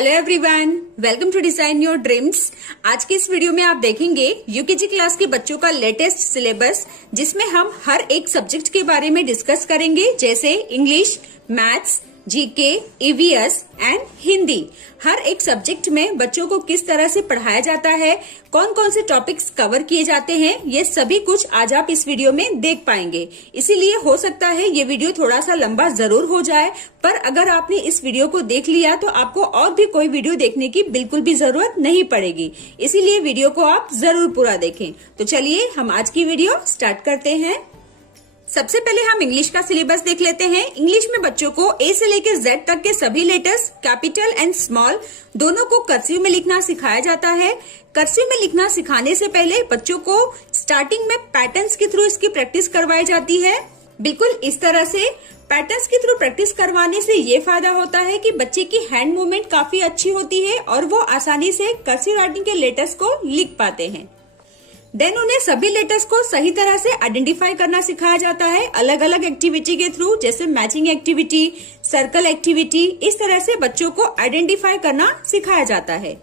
Hello everyone, welcome to design your dreams. आज की इस वीडियो में आप देखेंगे यूकेजी क्लास के बच्चों का लेटेस्ट सिलेबस, जिसमें हम हर एक सब्जेक्ट के बारे में डिस्कस करेंगे, जैसे English, maths, GK, EVS and Hindi. हर एक सब्जेक्ट में बच्चों को किस तरह से पढ़ाया जाता है, कौन कौन से टॉपिक्स कवर किए जाते हैं, ये सभी कुछ आज आप इस वीडियो में देख पाएंगे। इसीलिए हो सकता है ये वीडियो थोड़ा सा लंबा जरूर हो जाए, पर अगर आपने इस वीडियो को देख लिया तो आपको और भी कोई वीडियो देखने की बिल्कुल भी जरूरत नहीं पड़ेगी। इसीलिए वीडियो को आप जरूर पूरा देखें। तो चलिए हम आज की वीडियो स्टार्ट करते हैं। सबसे पहले हम इंग्लिश का सिलेबस देख लेते हैं। इंग्लिश में बच्चों को ए से लेकर जेड तक के सभी लेटर्स, कैपिटल एंड स्मॉल, दोनों को कर्सिव में लिखना सिखाया जाता है। कर्सिव में लिखना सिखाने से पहले बच्चों को स्टार्टिंग में पैटर्न्स के थ्रू इसकी प्रैक्टिस करवाई जाती है। बिल्कुल इस तरह से पैटर्न्स के थ्रू प्रैक्टिस करवाने से ये फायदा होता है कि बच्चे की हैंड मूवमेंट काफी अच्छी होती है और वो आसानी से कर्सिव राइटिंग के लेटर्स को लिख पाते हैं। देन उन्हें सभी लेटर्स को सही तरह से आइडेंटिफाई करना सिखाया जाता है अलग अलग एक्टिविटी के थ्रू, जैसे मैचिंग एक्टिविटी, सर्कल एक्टिविटी। इस तरह से बच्चों को आइडेंटिफाई करना सिखाया जाता है।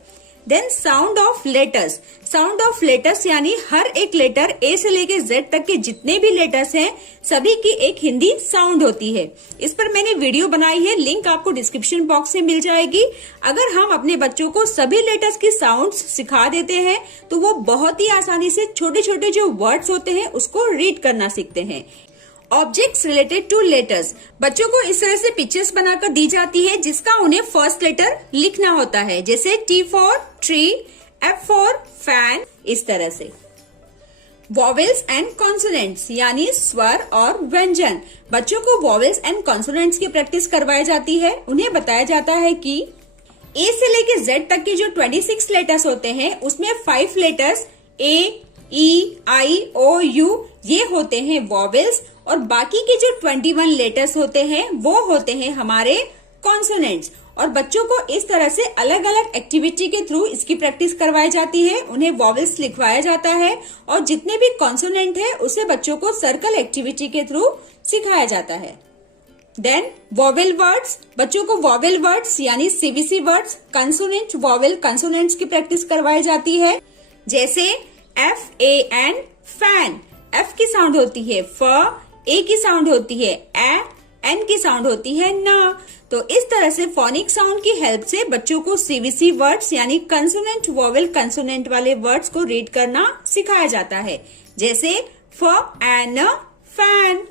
Then sound of letters. Sound of letters यानी हर एक लेटर ए से लेकर जेड तक के जितने भी लेटर्स हैं, सभी की एक हिंदी साउंड होती है। इस पर मैंने वीडियो बनाई है, लिंक आपको डिस्क्रिप्शन बॉक्स में मिल जाएगी। अगर हम अपने बच्चों को सभी लेटर्स की साउंड्स सिखा देते हैं तो वो बहुत ही आसानी से छोटे छोटे जो वर्ड्स होते हैं उसको रीड करना सीखते हैं। Objects related two letters. बच्चों को इस तरह से पिक्चर्स बनाकर दी जाती है जिसका उन्हें फर्स्ट लेटर लिखना होता है, जैसे T for tree, F for fan, इस तरह से। वॉवेल्स एंड कॉन्सोनेंट्स यानी स्वर और व्यंजन। बच्चों को वॉवेल्स एंड कॉन्सोनेंट्स की प्रैक्टिस करवाई जाती है। उन्हें बताया जाता है कि ए से लेकर जेड तक के जो 26 लेटर्स होते हैं उसमें 5 letters A, E, I, O, you ये होते हैं वॉवेल्स, और बाकी के जो 21 लेटर्स होते हैं वो होते हैं हमारे कॉन्सोनेंट्स। और बच्चों को इस तरह से अलग अलग एक्टिविटी के थ्रू इसकी प्रैक्टिस करवाई जाती है। उन्हें वॉवेल्स लिखवाया जाता है और जितने भी कॉन्सोनेंट है उसे बच्चों को सर्कल एक्टिविटी के थ्रू सिखाया जाता है। Then vowel words. बच्चों को वॉवेल वर्ड्स यानी CVC words, consonant vowel consonants की प्रैक्टिस करवाई जाती है, जैसे F, A and fan. F की साउंड होती है फ, ए की साउंड होती है ए, एन की साउंड होती है ना। तो इस तरह से फोनिक साउंड की हेल्प से बच्चों को सीवीसी वर्ड्स यानी कंसोनेंट वॉवेल कंसोनेंट वाले वर्ड्स को रीड करना सिखाया जाता है, जैसे फ एन फैन,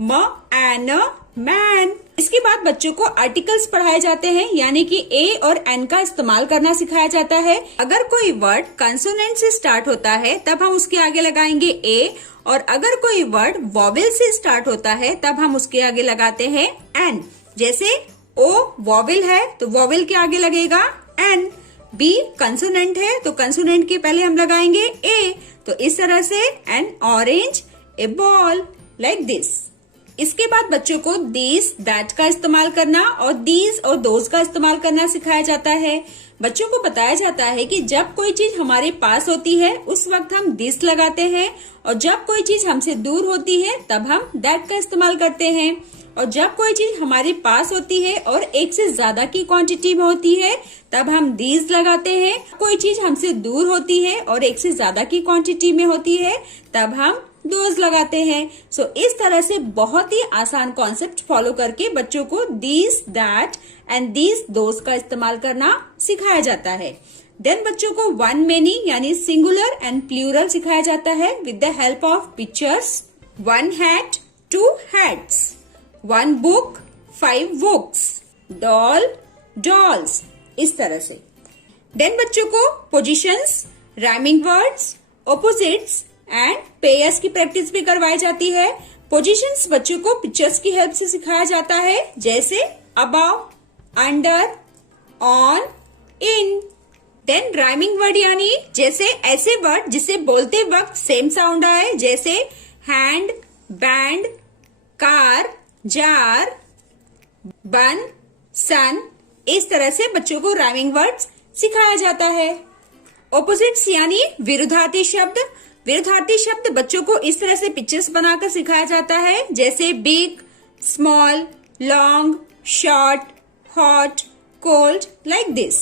म एन मैन। इसके बाद बच्चों को आर्टिकल्स पढ़ाए जाते हैं, यानी कि ए और एन का इस्तेमाल करना सिखाया जाता है। अगर कोई वर्ड कंसोनेंट से स्टार्ट होता है तब हम उसके आगे लगाएंगे ए, और अगर कोई वर्ड वॉवेल से स्टार्ट होता है तब हम उसके आगे लगाते हैं एन। जैसे ओ वॉवेल है तो वॉवेल के आगे लगेगा एन, बी कंसोनेंट है तो कंसोनेंट के पहले हम लगाएंगे ए। तो इस तरह से N orange, A ball, like this. इसके बाद बच्चों को दिस, दैट का इस्तेमाल करना और दीज और दोज का इस्तेमाल करना सिखाया जाता है। बच्चों को बताया जाता है कि जब कोई चीज हमारे पास होती है उस वक्त हम दिस लगाते हैं, और जब कोई चीज हमसे दूर होती है तब हम दैट का इस्तेमाल करते हैं, और जब कोई चीज हमारे पास होती है और एक से ज्यादा की क्वांटिटी में होती है तब हम दीज लगाते हैं। कोई चीज हमसे दूर होती है और एक से ज्यादा की क्वांटिटी में होती है तब हम दोज लगाते हैं। सो इस तरह से बहुत ही आसान कॉन्सेप्ट फॉलो करके बच्चों को these, that and these, those का इस्तेमाल करना सिखाया जाता है। देन बच्चों को वन मेनी यानी सिंगुलर एंड प्लूरल सिखाया जाता है with the help of pictures. One hat, two hats, one book, 5 books, doll, dolls, इस तरह से। देन बच्चों को positions, rhyming words, opposites and pairs की प्रैक्टिस भी करवाई जाती है। पोजीशंस बच्चों को पिक्चर्स की हेल्प से सिखाया जाता है, जैसे above, under, on, in. Then rhyming word यानी जैसे ऐसे वर्ड जिसे बोलते वक्त सेम साउंड आए, जैसे हैंड, बैंड, कार, जार, बन, सन। इस तरह से बच्चों को राइमिंग वर्ड्स सिखाया जाता है। ऑपोजिट्स यानी विरुद्धार्थी शब्द। विरुद्धार्थी शब्द बच्चों को इस तरह से पिक्चर्स बनाकर सिखाया जाता है, जैसे big, small, long, short, hot, cold like this.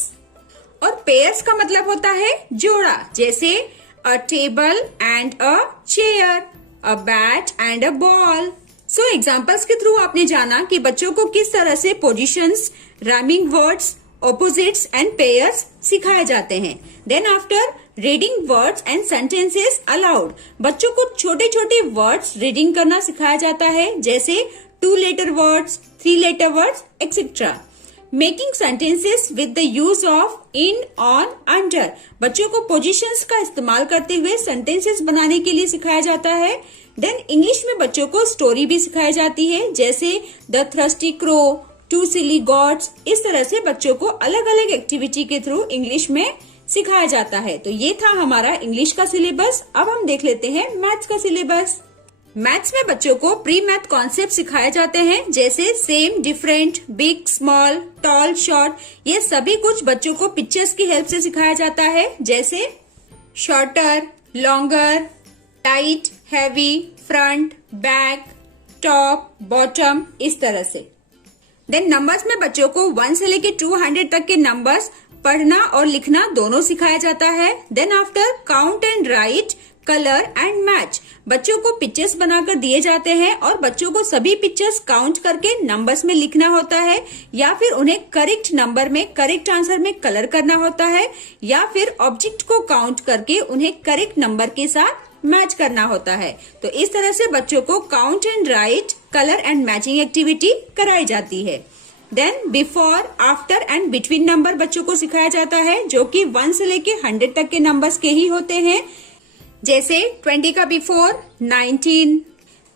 और pairs का मतलब होता है जोड़ा, जैसे a table and a chair, a bat and a ball. So examples के थ्रू आपने जाना कि बच्चों को किस तरह से positions, rhyming words, opposites and pairs सिखाए जाते हैं. Then after reading words and sentences aloud, बच्चों को छोटे छोटे words reading करना सिखाया जाता है, जैसे 2 letter words, 3 letter words, etc. Making sentences with the use of in, on, under, बच्चों को positions का इस्तेमाल करते हुए sentences बनाने के लिए सिखाया जाता है. Then English में बच्चों को story भी सिखाई जाती है, जैसे The Thirsty Crow, Two Silly Goats. इस तरह से बच्चों को अलग अलग एक्टिविटी के थ्रू इंग्लिश में सिखाया जाता है. तो ये था हमारा इंग्लिश का सिलेबस. अब हम देख लेते हैं मैथ्स का सिलेबस. मैथ्स में बच्चों को प्री मैथ कॉन्सेप्ट सिखाए जाते हैं, जैसे same, different, big, small, tall, short. ये सभी कुछ बच्चों को पिक्चर्स की हेल्प से सिखाया जाता है, जैसे shorter, longer, light, heavy, front, back, top, bottom, इस तरह से. देन नंबर्स में बच्चों को 1 से लेके 200 तक के नंबर्स पढ़ना और लिखना दोनों सिखाया जाता है. Then after count and write, colour and match, बच्चों को पिक्चर्स बनाकर दिए जाते हैं और बच्चों को सभी पिक्चर्स काउंट करके नंबर्स में लिखना होता है, या फिर उन्हें करेक्ट नंबर में, करेक्ट आंसर में कलर करना होता है, या फिर ऑब्जेक्ट को काउंट करके उन्हें करेक्ट नंबर के साथ मैच करना होता है. तो इस तरह से बच्चों को count and write, colour and matching activity कराई जाती है. Then before, after and between number बच्चों को सिखाया जाता है, जो कि 1 से लेके 100 तक के नंबर्स के ही होते हैं, जैसे 20 का बिफोर 19,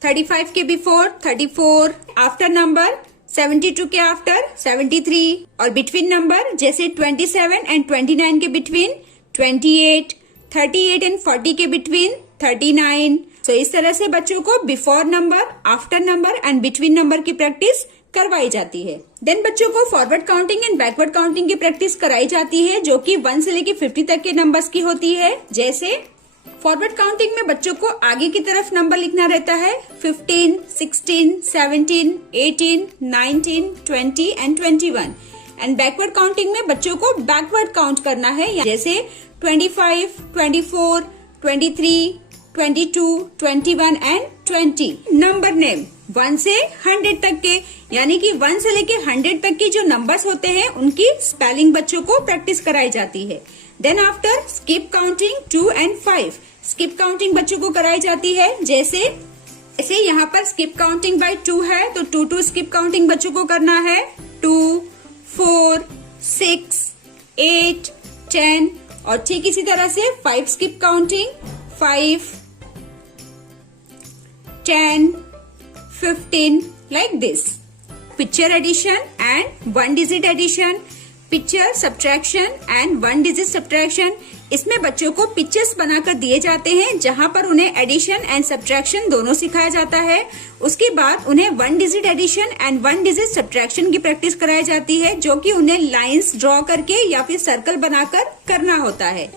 35 के बिफोर 34, आफ्टर नंबर 72 के आफ्टर 73, और बिटवीन नंबर जैसे 27 एंड 29 के बिटवीन 28, 38 एंड 40 के बिटवीन 39. तो इस तरह से बच्चों को before number, after number and between number की प्रैक्टिस करवाई जाती है. देन बच्चों को forward counting and backward counting की प्रैक्टिस कराई जाती है, जो कि 1 से लेके 50 तक के नंबर्स की होती है. जैसे फॉरवर्ड काउंटिंग में बच्चों को आगे की तरफ नंबर लिखना रहता है, 15, 16, 17, 18, 19, 20 एंड 21. एंड बैकवर्ड काउंटिंग में बच्चों को बैकवर्ड काउंट करना है, जैसे 25, 24, 23, 22, 21 एंड 20. नंबर नेम 1 से 100 तक के, यानी कि 1 से लेके 100 तक के जो नंबर्स होते हैं उनकी स्पेलिंग बच्चों को प्रैक्टिस कराई जाती है. Then after skip counting 2 and 5, skip counting बच्चों को कराई जाती है, जैसे यहाँ पर स्किप काउंटिंग बाय 2 है, तो 2 स्किप काउंटिंग बच्चों को करना है. 2, 4, 6, 8, 10, और ठीक इसी तरह से 5 skip counting, 5, 10, 15 like this. Picture addition and 1 digit addition, picture subtraction and 1 digit subtraction. इसमें बच्चों को पिक्चर्स बनाकर दिए जाते हैं, जहां पर उन्हें एडिशन एंड सब्ट्रैक्शन दोनों सिखाया जाता है. उसके बाद उन्हें 1 digit addition and 1 digit subtraction की प्रैक्टिस कराई जाती है, जो कि उन्हें लाइंस ड्रॉ करके या फिर सर्कल बनाकर करना होता है.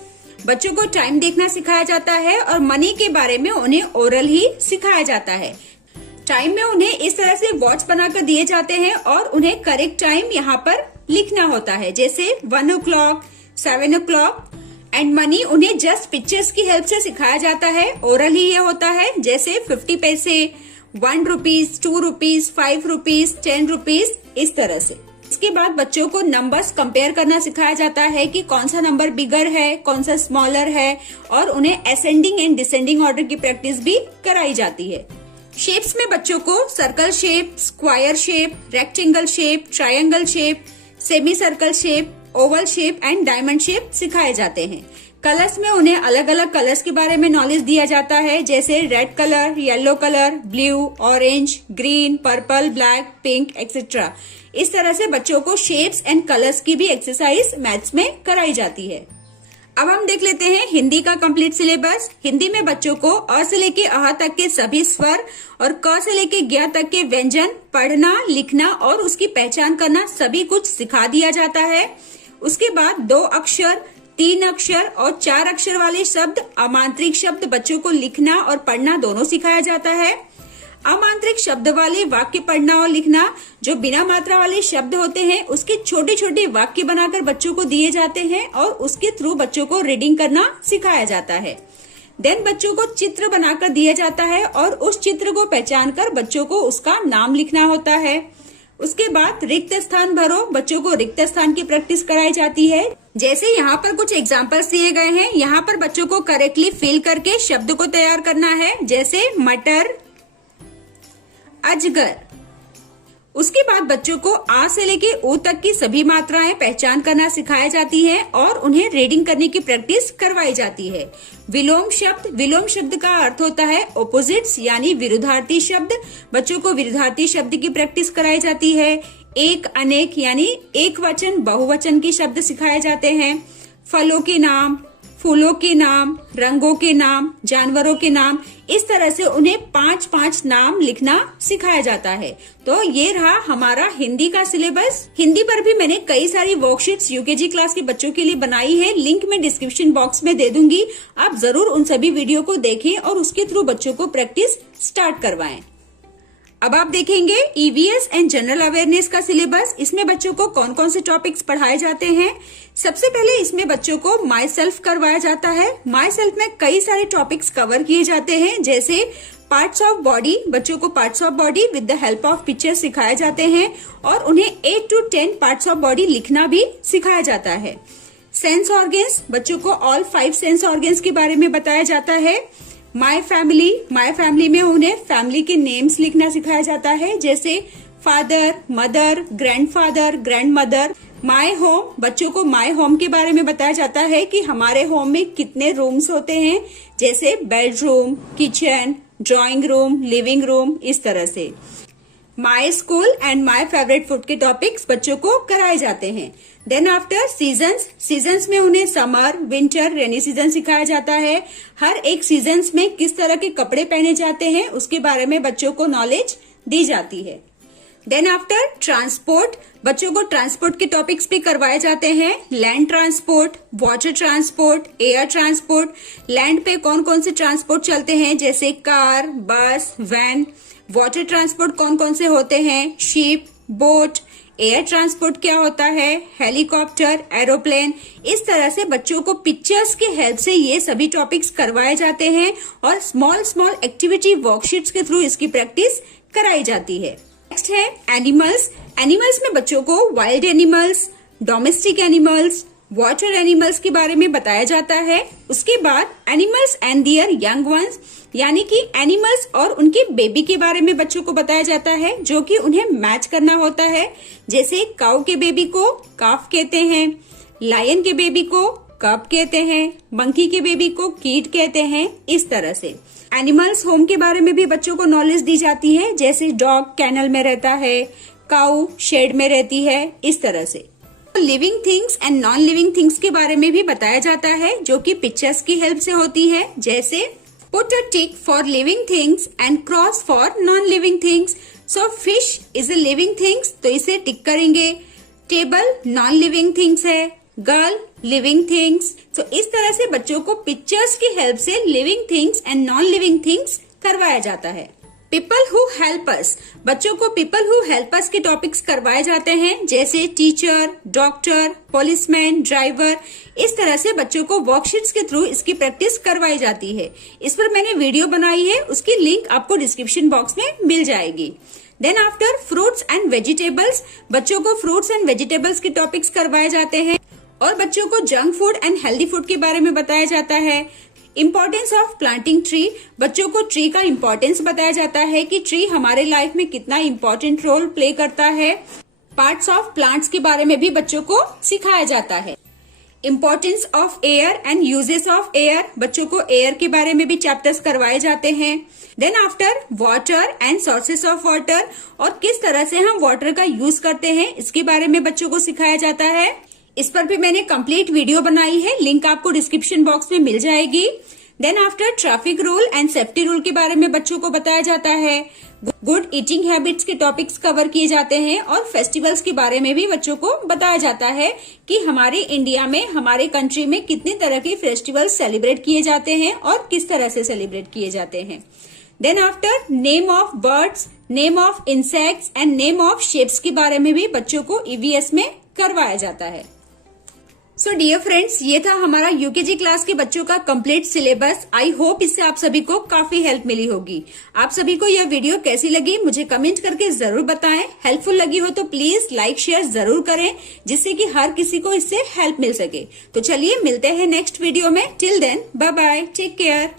बच्चों को टाइम देखना सिखाया जाता है और मनी के बारे में उन्हें ओरल ही सिखाया जाता है. टाइम में उन्हें इस तरह से वॉच बनाकर दिए जाते हैं और उन्हें करेक्ट टाइम यहाँ पर लिखना होता है, जैसे 1 o'clock, 7 o'clock. एंड मनी उन्हें जस्ट पिक्चर्स की हेल्प से सिखाया जाता है, ओरल ही ये होता है, जैसे 50 पैसे, 1 रुपीज, 2 रुपीज, 5 रुपीज, 10 रुपीज, इस तरह से. इसके बाद बच्चों को नंबर्स कंपेयर करना सिखाया जाता है कि कौन सा नंबर बिगर है, कौन सा स्मॉलर है, और उन्हें असेंडिंग एंड डिसेंडिंग ऑर्डर की प्रैक्टिस भी कराई जाती है. शेप्स में बच्चों को circle shape, square shape, rectangle shape, triangle shape, semi circle shape, Oval shape and diamond shape सिखाए जाते हैं. कलर्स में उन्हें अलग अलग कलर्स के बारे में नॉलेज दिया जाता है, जैसे red colour, yellow colour, blue, orange, green, purple, black, pink, etcetera. इस तरह से बच्चों को शेप्स एंड कलर्स की भी एक्सरसाइज मैथ्स में कराई जाती है. अब हम देख लेते हैं हिंदी का कंप्लीट सिलेबस. हिंदी में बच्चों को अ से लेके अह तक के सभी स्वर और क से लेके ज्ञ तक के व्यंजन पढ़ना, लिखना और उसकी पहचान करना सभी कुछ सिखा दिया जाता है. उसके बाद 2 अक्षर, 3 अक्षर और 4 अक्षर वाले शब्द, अमांत्रिक शब्द बच्चों को लिखना और पढ़ना दोनों सिखाया जाता है. अमांत्रिक शब्द वाले वाक्य पढ़ना और लिखना, जो बिना मात्रा वाले शब्द होते हैं उसके छोटे छोटे वाक्य बनाकर बच्चों को दिए जाते हैं और उसके थ्रू बच्चों को रीडिंग करना सिखाया जाता है। देन बच्चों को चित्र बनाकर दिया जाता है और उस चित्र को पहचान कर बच्चों को उसका नाम लिखना होता है। उसके बाद रिक्त स्थान भरो, बच्चों को रिक्त स्थान की प्रैक्टिस कराई जाती है। जैसे यहाँ पर कुछ एग्जाम्पल्स दिए गए हैं, यहाँ पर बच्चों को करेक्टली फिल करके शब्द को तैयार करना है, जैसे मटर, अजगर। उसके बाद बच्चों को आ से लेके ऊ तक की सभी मात्राएं पहचान करना सिखाई जाती है और उन्हें रीडिंग करने की प्रैक्टिस करवाई जाती है। विलोम शब्द का अर्थ होता है ऑपोजिट्स यानी विरुद्धार्थी शब्द। बच्चों को विरुद्धार्थी शब्द की प्रैक्टिस कराई जाती है। एक, अनेक यानी एक वचन, बहुवचन के शब्द सिखाए जाते हैं। फलों के नाम, फूलों के नाम, रंगों के नाम, जानवरों के नाम, इस तरह से उन्हें 5-5 नाम लिखना सिखाया जाता है। तो ये रहा हमारा हिंदी का सिलेबस। हिंदी पर भी मैंने कई सारी वर्कशीट्स यूकेजी क्लास के बच्चों के लिए बनाई है, लिंक मैं डिस्क्रिप्शन बॉक्स में दे दूंगी। आप जरूर उन सभी वीडियो को देखें और उसके थ्रू बच्चों को प्रैक्टिस स्टार्ट करवाएं। अब आप देखेंगे ईवीएस एंड जनरल अवेयरनेस का सिलेबस। इसमें बच्चों को कौन कौन से टॉपिक्स पढ़ाए जाते हैं। सबसे पहले इसमें बच्चों को माई सेल्फ करवाया जाता है। माई सेल्फ में कई सारे टॉपिक्स कवर किए जाते हैं, जैसे पार्ट्स ऑफ बॉडी। बच्चों को parts of body with the help of picture सिखाए जाते हैं और उन्हें 8 to 10 पार्ट्स ऑफ बॉडी लिखना भी सिखाया जाता है। सेंस ऑर्गन्स, बच्चों को ऑल 5 सेंस ऑर्गन्स के बारे में बताया जाता है। माई फैमिली में उन्हें फैमिली के नेम्स लिखना सिखाया जाता है, जैसे father, mother, grandfather, grandmother. My home, बच्चों को माई होम के बारे में बताया जाता है कि हमारे होम में कितने रूम्स होते हैं, जैसे bedroom, kitchen, drawing room, living room, इस तरह से। My school and my favourite food के टॉपिक्स बच्चों को कराए जाते हैं। देन आफ्टर सीजन्स में उन्हें समर, विंटर, रेनी सीजन सिखाया जाता है। हर एक सीजन्स में किस तरह के कपड़े पहने जाते हैं उसके बारे में बच्चों को नॉलेज दी जाती है। देन आफ्टर ट्रांसपोर्ट, बच्चों को ट्रांसपोर्ट के टॉपिक्स भी करवाए जाते हैं। Land transport, water transport, air transport. Land पे कौन कौन से ट्रांसपोर्ट चलते हैं, जैसे कार, बस, वैन। वाटर ट्रांसपोर्ट कौन कौन से होते हैं, शिप, बोट। एयर ट्रांसपोर्ट क्या होता है, हेलीकॉप्टर, एरोप्लेन। इस तरह से बच्चों को पिक्चर्स की हेल्प से ये सभी टॉपिक्स करवाए जाते हैं और स्मॉल एक्टिविटी वर्कशीट्स के थ्रू इसकी प्रैक्टिस कराई जाती है। नेक्स्ट है एनिमल्स में बच्चों को wild animals, domestic animals, water animals के बारे में बताया जाता है। उसके बाद animals and their young ones, यानी कि एनिमल्स और उनके बेबी के बारे में बच्चों को बताया जाता है, जो कि उन्हें मैच करना होता है। जैसे काऊ के बेबी को काफ कहते हैं, लायन के बेबी को कब कहते हैं, मंकी के बेबी को कीट कहते हैं। इस तरह से एनिमल्स होम के बारे में भी बच्चों को नॉलेज दी जाती है, जैसे डॉग कैनल में रहता है, काऊ शेड में रहती है, इस तरह से। Living things and non living things के बारे में भी बताया जाता है, जो कि पिक्चर्स की हेल्प से होती है, जैसे put a tick for living things and cross for non living things. So fish is a living things, तो इसे टिक करेंगे। टेबल नॉन लिविंग थिंग्स है, गर्ल लिविंग थिंग्स। तो इस तरह से बच्चों को पिक्चर्स की हेल्प से living things and non living things करवाया जाता है। पीपल हु हेल्प अस, बच्चों को पीपल हु हेल्प अस के टॉपिक्स करवाए जाते हैं, जैसे टीचर, डॉक्टर, पुलिसमैन, ड्राइवर। इस तरह से बच्चों को वर्कशीट्स के थ्रू इसकी प्रैक्टिस करवाई जाती है। इस पर मैंने वीडियो बनाई है, उसकी लिंक आपको डिस्क्रिप्शन बॉक्स में मिल जाएगी। Then after fruits and vegetables, बच्चों को फ्रूट्स एंड वेजिटेबल्स के टॉपिक्स करवाए जाते हैं और बच्चों को junk food and healthy food के बारे में बताया जाता है। इम्पोर्टेंस ऑफ प्लांटिंग ट्री, बच्चों को ट्री का इम्पोर्टेंस बताया जाता है कि ट्री हमारे लाइफ में कितना इम्पोर्टेंट रोल प्ले करता है। पार्ट्स ऑफ प्लांट्स के बारे में भी बच्चों को सिखाया जाता है। Importance of air and uses of air, बच्चों को एयर के बारे में भी चैप्टर्स करवाए जाते हैं। Then after water and sources of water, और किस तरह से हम वाटर का यूज करते हैं इसके बारे में बच्चों को सिखाया जाता है। इस पर भी मैंने कंप्लीट वीडियो बनाई है, लिंक आपको डिस्क्रिप्शन बॉक्स में मिल जाएगी। Then after traffic rule and safety rule के बारे में बच्चों को बताया जाता है। गुड ईटिंग हैबिट्स के टॉपिक्स कवर किए जाते हैं और फेस्टिवल्स के बारे में भी बच्चों को बताया जाता है कि हमारे इंडिया में, हमारे कंट्री में कितने तरह के फेस्टिवल्स सेलिब्रेट किए जाते हैं और किस तरह से सेलिब्रेट किए जाते हैं। Then after name of birds, name of insects and name of shapes के बारे में भी बच्चों को ईवीएस में करवाया जाता है। सो डियर फ्रेंड्स, ये था हमारा यूकेजी क्लास के बच्चों का कंप्लीट सिलेबस। आई होप इससे आप सभी को काफी हेल्प मिली होगी। आप सभी को यह वीडियो कैसी लगी मुझे कमेंट करके जरूर बताएं। हेल्पफुल लगी हो तो प्लीज लाइक शेयर जरूर करें, जिससे कि हर किसी को इससे हेल्प मिल सके। तो चलिए मिलते हैं नेक्स्ट वीडियो में। Till then bye bye, take care.